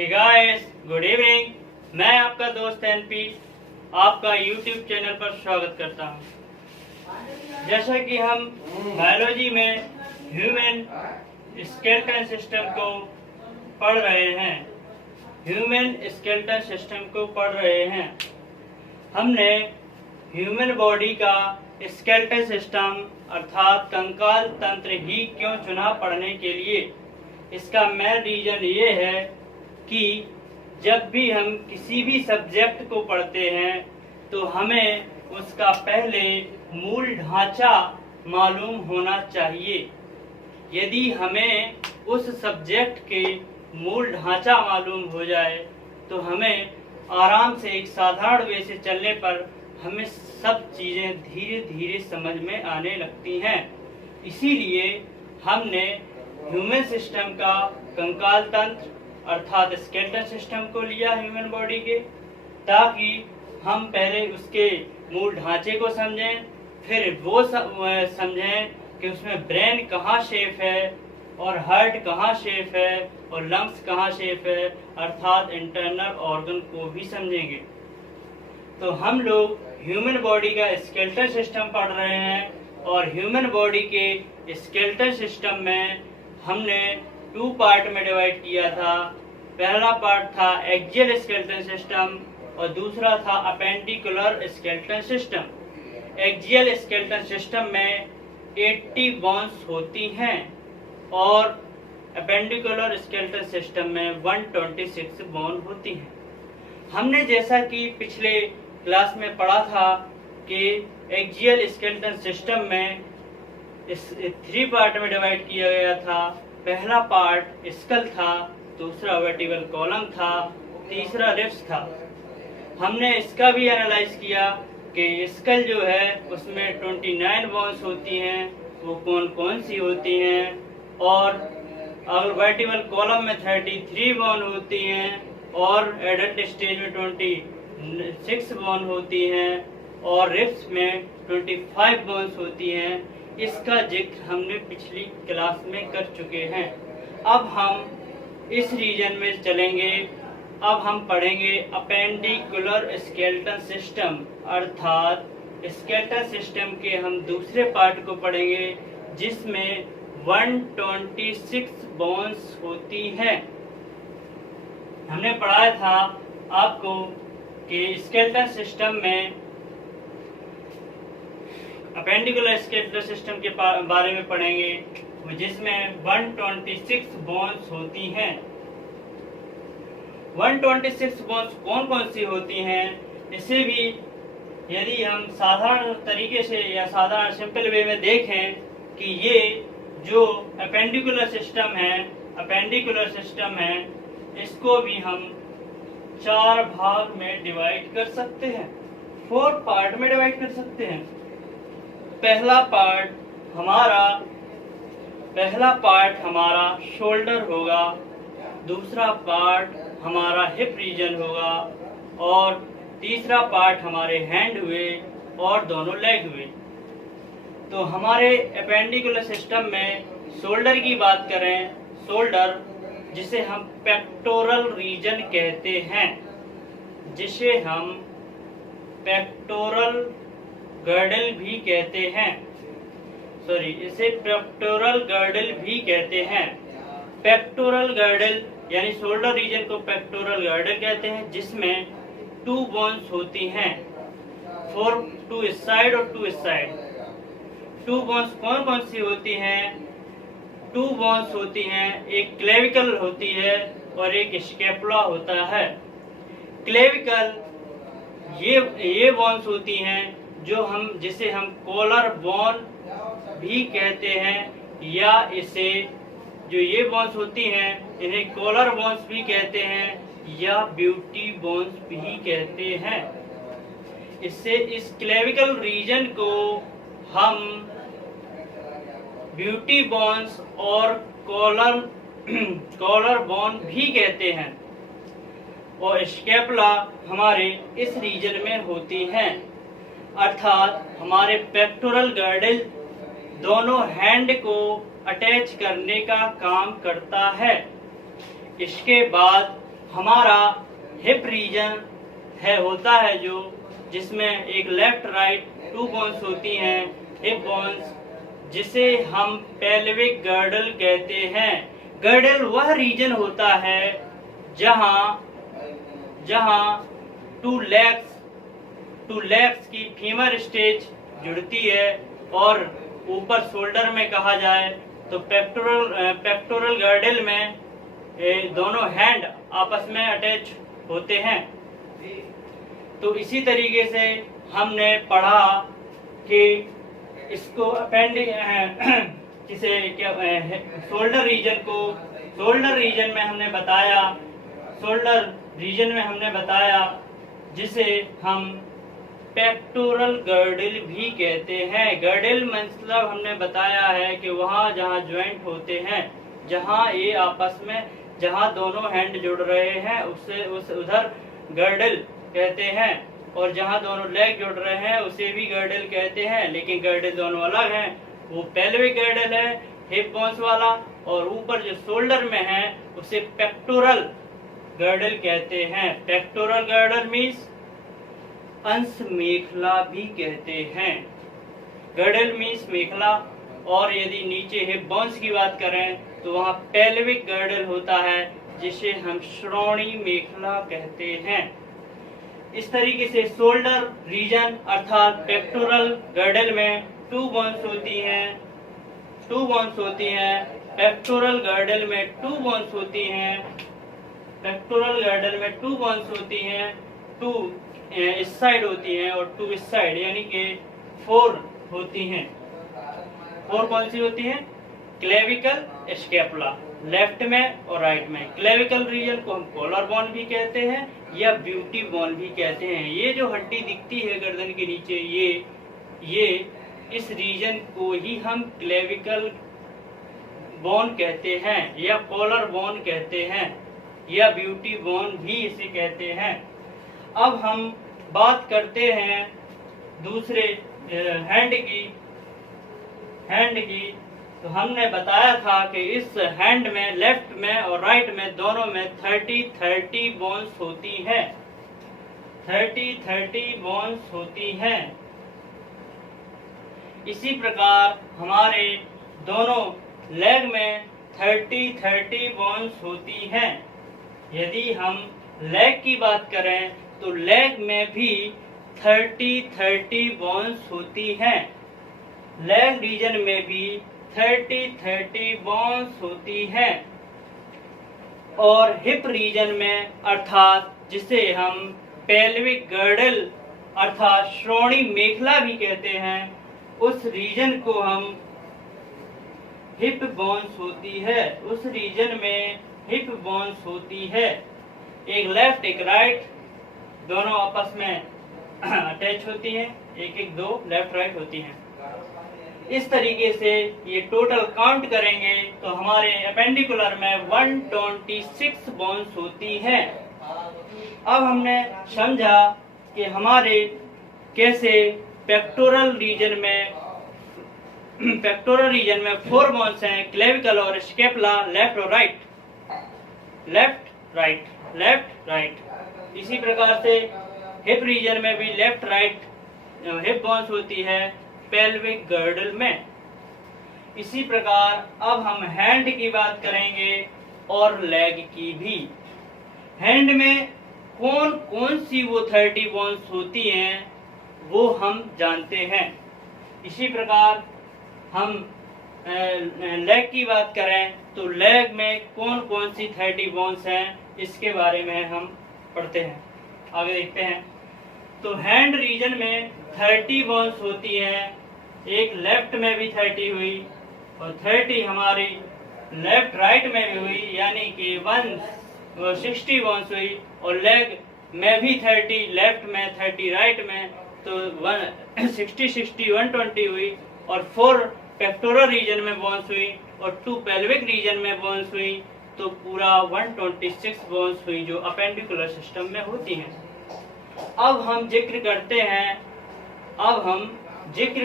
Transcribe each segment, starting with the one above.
Hey guys, good evening. मैं आपका दोस्त एनपी आपका यूट्यूब चैनल पर स्वागत करता हूं। जैसा कि हम बायोलॉजी में ह्यूमन स्केलेटल सिस्टम को पढ़ रहे हैं, हमने ह्यूमन बॉडी का स्केलेटल सिस्टम अर्थात कंकाल तंत्र ही क्यों चुना पढ़ने के लिए। इसका मेन रीजन ये है कि जब भी हम किसी भी सब्जेक्ट को पढ़ते हैं तो हमें उसका पहले मूल ढांचा मालूम होना चाहिए। यदि हमें उस सब्जेक्ट के मूल ढांचा मालूम हो जाए तो हमें आराम से एक साधारण वे से चलने पर हमें सब चीज़ें धीरे धीरे समझ में आने लगती हैं। इसीलिए हमने ह्यूमन सिस्टम का कंकाल तंत्र अर्थात स्केलेटल सिस्टम को लिया ह्यूमन बॉडी के, ताकि हम पहले उसके मूल ढांचे को समझें, फिर वो समझें कि उसमें ब्रेन कहाँ शेप है और हार्ट कहाँ शेप है और लंग्स कहाँ शेप है, अर्थात इंटरनल ऑर्गन को भी समझेंगे। तो हम लोग ह्यूमन बॉडी का स्केलेटल सिस्टम पढ़ रहे हैं और ह्यूमन बॉडी के स्केलेटल सिस्टम में हमने 2 पार्ट में डिवाइड किया था। पहला पार्ट था एक्सियल स्केलेटल सिस्टम और दूसरा था appendicular skeletal system. Axial skeletal system में 80 बोन्स होती हैं और अपेंडिकुलर स्केलेटल सिस्टम में 126 बोन होती हैं। हमने जैसा कि पिछले क्लास में पढ़ा था कि एक्सियल स्केलेटल सिस्टम में इस 3 पार्ट में डिवाइड किया गया था। पहला पार्ट स्कल था, दूसरा वर्टिब्रल कॉलम था, तीसरा रिब्स था। हमने इसका भी एनालाइज किया कि स्कल जो है उसमें 29 बोन्स होती हैं, वो कौन कौन सी होती हैं, और अगर वर्टिब्रल कॉलम में 33 बोन होती हैं और एडल्ट स्टेज में 26 बोन होती हैं और रिब्स में 25 बोन्स होती हैं। इसका जिक्र हमने पिछली क्लास में कर चुके हैं। अब हम इस रीजन में चलेंगे। अब हम पढ़ेंगे अपेंडिकुलर स्केलेटल सिस्टम अर्थात स्केलेटल सिस्टम के हम दूसरे पार्ट को पढ़ेंगे जिसमें 126 बोन्स होती हैं। हमने पढ़ाया था आपको कि स्केलेटल सिस्टम में अपेंडिकुलर स्केलेटल सिस्टम के बारे में पढ़ेंगे जिसमें 126 बोन्स होती हैं। 126 बोन्स कौन कौन सी होती हैं, इसे भी यदि हम साधारण तरीके से या साधारण सिंपल वे में देखें कि ये जो अपेंडिकुलर सिस्टम है इसको भी हम 4 भाग में डिवाइड कर सकते हैं, 4 पार्ट में डिवाइड कर सकते हैं। पहला पार्ट हमारा शोल्डर होगा, दूसरा पार्ट हमारा हिप रीजन होगा और तीसरा पार्ट हमारे हैंड हुए और दोनों लेग हुए। तो हमारे अपेंडिकुलर सिस्टम में शोल्डर की बात करें, शोल्डर जिसे हम पेक्टोरल रीजन कहते हैं, जिसे हम पेक्टोरल गर्डल भी कहते हैं, इसे पेक्टोरल गर्डल भी कहते हैं। पेक्टोरल गर्डल यानी शोल्डर रीजन को पेक्टोरल गर्डल कहते हैं, जिसमें 2 बोन्स होती हैं, 4 टू इस साइड और 2 इस साइड। 2 बोन्स कौन कौन सी होती हैं? 2 बोन्स होती हैं, एक क्लेविकल होती है और एक स्कैपुला होता है। क्लेविकल ये बोन्स होती हैं जिसे हम कॉलर बोन भी कहते हैं, या इसे जो ये बोन्स होती हैं इन्हें कॉलर बोन्स भी कहते हैं या ब्यूटी बोन्स भी कहते हैं। इससे इस क्लेविकल रीजन को हम ब्यूटी बोन्स और कॉलर बोन भी कहते हैं और स्कैपुला हमारे इस रीजन में होती हैं, अर्थात हमारे पेक्टोरल गर्डल दोनों हैंड को अटैच करने का काम करता है। इसके बाद हमारा हिप रीजन होता है जो जिसमें एक लेफ्ट राइट 2 बोन्स होती हैं, हिप बोन्स, जिसे हम पेल्विक गर्डल कहते हैं। गर्डल वह रीजन होता है जहां टू लेग्स की फीमर स्टेज जुड़ती है, और ऊपर शोल्डर में कहा जाए तो पेक्टोरल गर्डल में दोनों हैंड आपस में अटैच होते हैं। तो इसी तरीके से हमने पढ़ा कि इसको जिसे क्या शोल्डर रीजन में हमने बताया जिसे हम पेक्टोरल गर्डल भी कहते हैं। गर्डल मतलब हमने बताया है कि वहाँ जहाँ ज्वाइंट होते हैं, जहाँ ये आपस में जहाँ दोनों हैंड जुड़ रहे हैं उधर गर्डल कहते हैं, और जहाँ दोनों लेग जुड़ रहे हैं उसे भी गर्डल कहते हैं। लेकिन गर्डल दोनों अलग हैं, वो पेल्विक गर्डल है हिप बोन्स वाला, और ऊपर जो शोल्डर में है उसे पेक्टोरल गर्डल कहते हैं। पेक्टोरल गर्डल मीन्स अंश मेखला भी कहते हैं। गर्डल मीन्स मेखला, और यदि नीचे हिप बोन्स की बात करें तो वहाँ पेल्विक गर्डल होता है जिसे हम श्रोणी मेखला कहते हैं। इस तरीके से शोल्डर रीजन अर्थात पेक्टोरल गर्डल में 2 बोन्स होती हैं, पेक्टोरल गर्डल में 2 बोन्स होती हैं, पेक्टोरल गर्डल में 2 बोन्स होती हैं, 2 इस साइड होती हैं और 2 इस साइड, यानी कि 4 होती हैं। 4 कौन सी होती हैं? क्लेविकल, स्कैपुला, लेफ्ट में और राइट में। क्लेविकल रीजन को हम कॉलर बोन भी कहते हैं या ब्यूटी बोन भी कहते हैं। ये जो हड्डी दिखती है गर्दन के नीचे, ये इस रीजन को ही हम क्लेविकल बोन कहते हैं या कॉलर बोन कहते हैं या ब्यूटी बोन भी इसे कहते हैं। अब हम बात करते हैं दूसरे हैंड की। तो हमने बताया था कि इस हैंड में लेफ्ट में और राइट में दोनों में 30 बोन्स होती हैं, 30 बोन्स होती हैं। इसी प्रकार हमारे दोनों लेग में 30 बोन्स होती हैं। यदि हम लेग की बात करें तो लेग में भी 30 बोन्स होती हैं। लेग रीजन में भी 30 बोन्स होती हैं। और हिप रीजन में अर्थात जिसे हम पेल्विक गर्डल अर्थात श्रोणी मेखला भी कहते हैं, उस रीजन को हम हिप बोन्स होती है, उस रीजन में हिप बोन्स होती है। एक लेफ्ट एक राइट दोनों आपस में अटैच होती हैं, एक 2 लेफ्ट राइट होती हैं। इस तरीके से ये टोटल काउंट करेंगे तो हमारे अपेंडिकुलर में 126 बोन्स होती हैं। अब हमने समझा कि हमारे कैसे पेक्टोरल रीजन में 4 बोन्स हैं, क्लेविकल और स्कैपुला, लेफ्ट और राइट, लेफ्ट राइट। इसी प्रकार से हिप रीजन में भी लेफ्ट राइट हिप बोन्स होती है पेल्विक गर्डल में। इसी प्रकार अब हम हैंड की बात करेंगे और लेग की भी। हैंड में कौन कौन सी वो 30 बोन्स होती हैं वो हम जानते हैं। इसी प्रकार हम लेग की बात करें तो लेग में कौन कौन सी 30 बोन्स हैं इसके बारे में हम पढ़ते हैं, आगे देखते हैं। तो हैंड रीजन में 30 बोन्स होती हैं, एक लेफ्ट में भी 30 हुई और 30 हमारी लेफ्ट राइट में भी हुई, यानी कि 160 बोन्स हुई। और लेग में भी 30, लेफ्ट में 30 राइट में, तो 60 120 हुई। और 4 पेक्टोरल रीजन में बोन्स हुई और 2 पेल्विक रीजन में बोन्स हुई, तो पूरा 126 बोन्स हुई जो अपेंडिकुलर सिस्टम में होती हैं। अब हम जिक्र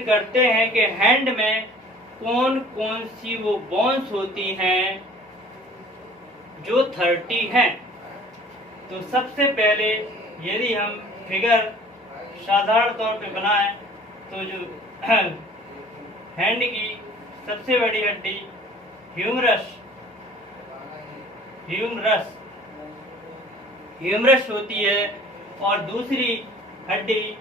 करते हैं कि हैंड में कौन कौन सी वो बोन्स होती हैं जो 30 हैं। तो सबसे पहले यदि हम फिगर साधारण तौर पे बनाएं तो जो हैंड की सबसे बड़ी हड्डी ह्यूमरस ह्यूमरस होती है और दूसरी हड्डी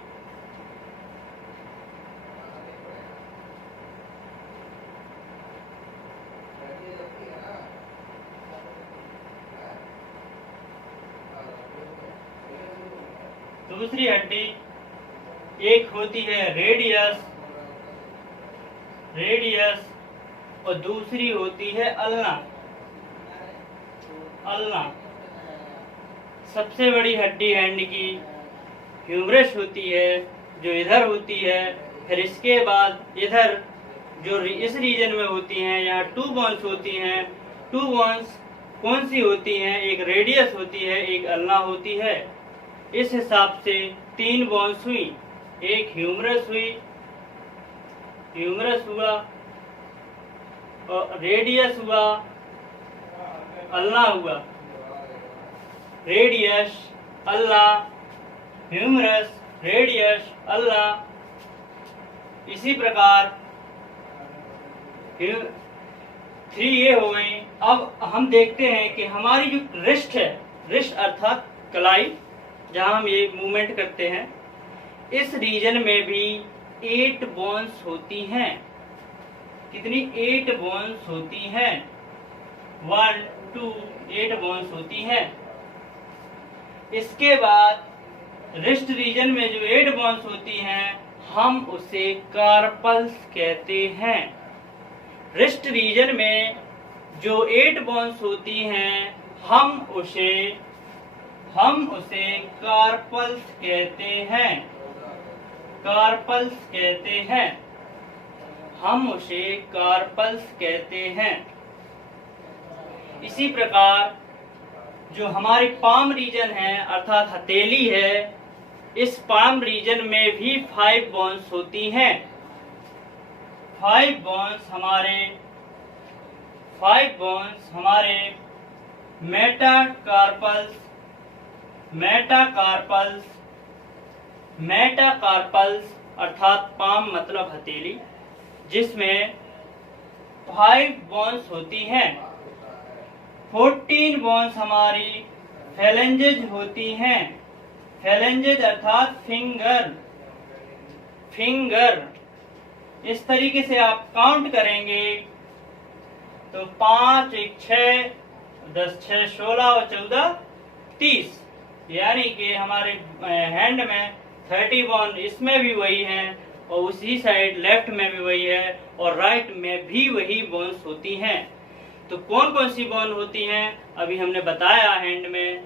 एक होती है रेडियस और दूसरी होती है अल्ना। सबसे बड़ी हड्डी हैंड की ह्यूमरस होती है जो इधर होती है, फिर इसके बाद इधर जो इस रीजन में होती हैं यहाँ 2 बोन्स होती हैं। 2 बोन्स कौन सी होती हैं? एक रेडियस होती है, एक अल्ना होती है। इस हिसाब से 3 बोन्स हुई, एक ह्यूमरस हुआ और रेडियस हुआ, अल्ना हुआ। Radius, ulna, humerus, radius, ulna. इसी प्रकार 3 ये हो गई। अब हम देखते हैं कि हमारी जो रिस्ट है, रिस्ट अर्थात कलाई, जहां हम ये मूवमेंट करते हैं, इस रीजन में भी 8 बोन्स होती हैं। कितनी? 8 बोन्स होती हैं। 1 2 8 बोन्स होती हैं। इसके बाद रिस्ट रीजन में जो 8 बोन्स होती हैं हम उसे कार्पल्स कहते हैं। रिस्ट रीजन में जो 8 बोन्स होती हैं हम उसे कार्पल्स कहते हैं। हम उसे कार्पल्स कहते हैं। इसी प्रकार जो हमारी पाम रीजन है अर्थात हथेली है, इस पाम रीजन में भी 5 बोन्स होती हैं। 5 बोन्स हमारे मेटाकार्पल्स अर्थात पाम मतलब हथेली, जिसमें 5 बोन्स होती हैं। 14 बोन्स हमारी फैलेंजेज होती हैं। फैलेंजेज अर्थात फिंगर। इस तरीके से आप काउंट करेंगे तो 5 1 6 10 6 16 और 14 30, यानी कि हमारे हैंड में 30 बोन, इसमें भी वही है और उसी साइड लेफ्ट में भी वही है और राइट में भी वही बोन्स होती हैं। तो कौन कौन सी बोन होती हैं अभी हमने बताया। हैंड में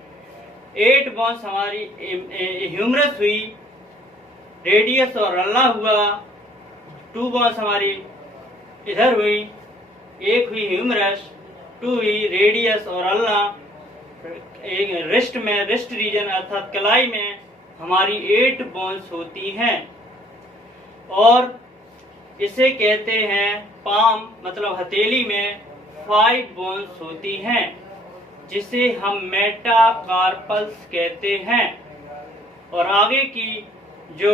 8 बोन्स हमारी ह्यूमरस हुई, रेडियस और अल्ना हुआ। 2 बोन्स हमारी इधर हुई, एक हुई ह्यूमरस, 2 हुई रेडियस और अल्ना। एक रिस्ट रीजन अर्थात कलाई में हमारी 8 बोन्स होती हैं और इसे कहते हैं पाम मतलब हथेली में 5 बोन्स होती हैं, जिसे हम मेटाकार्पल्स कहते हैं। और आगे की जो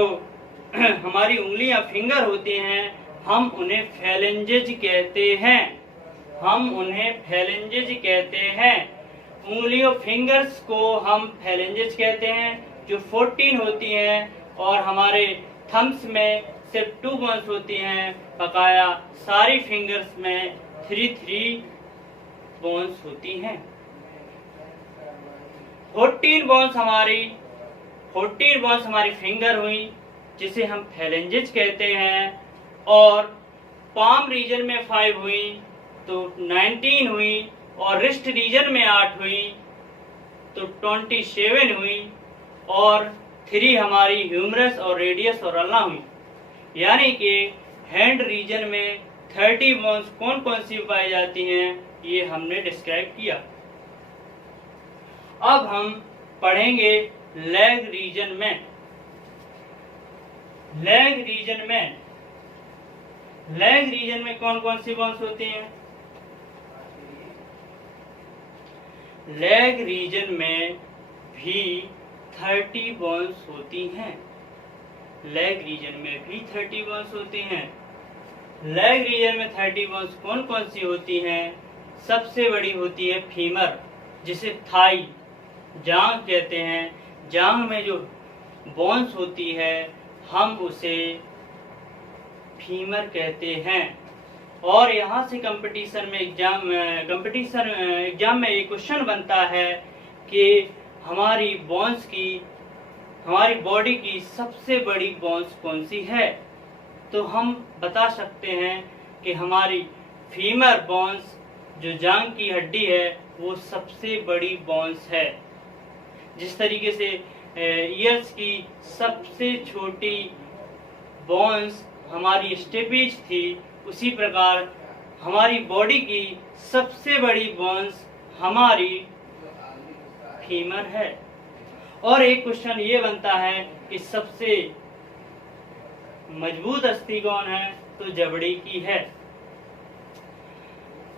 हमारी उंगलियां फिंगर होती हैं हम उन्हें फैलेंजेज कहते हैं। उंगलियों फिंगर्स को हम फैलेंजेज कहते हैं, जो 14 होती हैं और हमारे थम्स में सिर्फ 2 बोन्स होती हैं। बकाया सारी फिंगर्स में 3 बोन्स होती हैं। 14 बोन्स हमारी फिंगर हुई, जिसे हम फैलेंजेज कहते हैं। और पाम रीजन में 5 हुई तो 19 हुई और रिस्ट रीजन में 8 हुई तो 27 हुई और 3 हमारी ह्यूमरस और रेडियस और अल्ना हुई। यानी कि हैंड रीजन में 30 बोन्स कौन कौन सी पाई जाती हैं ये हमने डिस्क्राइब किया। अब हम पढ़ेंगे लेग रीजन में। लेग रीजन में कौन कौन सी बोन्स होती हैं? लेग रीजन में भी 30 बोन्स होती हैं। लेग रीजन में भी 30 बोन्स होती हैं। लेग रीजन में 30 बोन्स कौन कौन सी होती हैं? सबसे बड़ी होती है फीमर, जिसे थाई जांघ कहते हैं। जांघ में जो बोन्स होती है हम उसे फीमर कहते हैं। और यहाँ से एग्जाम में एक क्वेश्चन बनता है कि हमारी बॉडी की सबसे बड़ी बोन्स कौन सी है? तो हम बता सकते हैं कि हमारी फीमर बोन्स, जो जांघ की हड्डी है, वो सबसे बड़ी बोन्स है। जिस तरीके से ईयर्स की सबसे छोटी बोन्स हमारी स्टेपेज थी, उसी प्रकार हमारी बॉडी की सबसे बड़ी बोन्स हमारी फीमर है। और एक क्वेश्चन ये बनता है कि सबसे मजबूत अस्थि कौन है? तो जबड़े की है।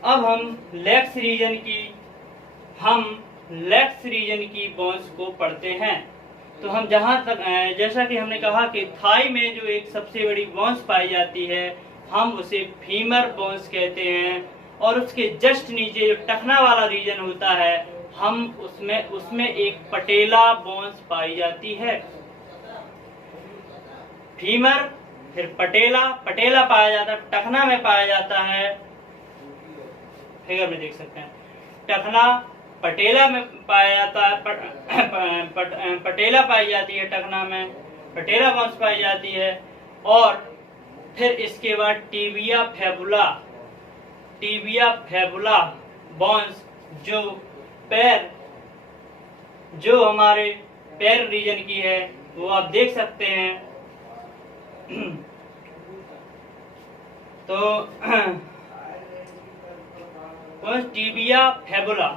अब हम लेग्स रीजन की बोन्स को पढ़ते हैं। तो हम जैसा कि हमने कहा कि थाई में जो एक सबसे बड़ी बोन्स पाई जाती है हम उसे फीमर बोन्स कहते हैं। और उसके जस्ट नीचे जो टखना वाला रीजन होता है हम उसमें एक पटेला बोन्स पाई जाती है। फीमर, फिर पटेला पाया जाता है, टखना में पाया जाता है। फिगर में देख सकते हैं, टखना पटेला में पाया जाता है, पटेला पाई जाती है, टखना में पटेला बोन्स पाई जाती है। और फिर इसके बाद टिबिया फेबुला बोन्स, जो हमारे पैर रीजन की है, वो आप देख सकते हैं। तो टिबिया फेबुला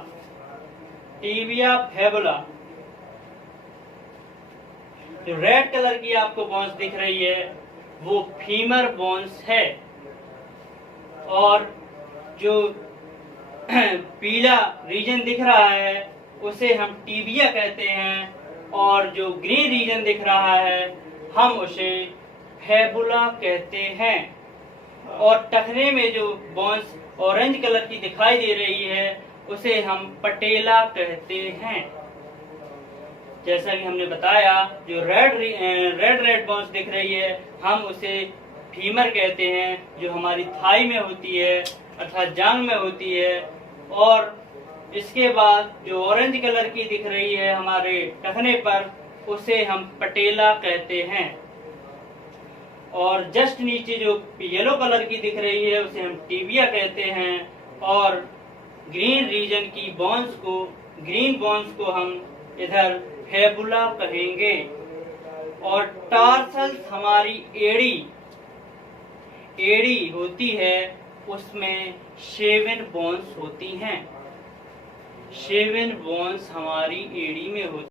जो रेड कलर की आपको बोन्स दिख रही है वो फीमर बोन्स है। और जो पीला रीजन दिख रहा है उसे हम टिबिया कहते हैं। और जो ग्रीन रीजन दिख रहा है हम उसे फेबुला कहते हैं। और टखने में जो बोन्स ऑरेंज कलर की दिखाई दे रही है उसे हम पटेला कहते हैं। जैसा कि हमने बताया, जो रेड बोन्स दिख रही है हम उसे फीमर कहते हैं, जो हमारी थाई में होती है अर्थात जांघ में होती है। और इसके बाद जो ऑरेंज कलर की दिख रही है हमारे टखने पर, उसे हम पटेला कहते हैं। और जस्ट नीचे जो येलो कलर की दिख रही है उसे हम टिबिया कहते हैं। और ग्रीन बोन्स को हम इधर फेबुला कहेंगे। और टार्सल्स, हमारी एड़ी होती है, उसमें 7 बोन्स होती हैं। 7 बोन्स हमारी एड़ी में होती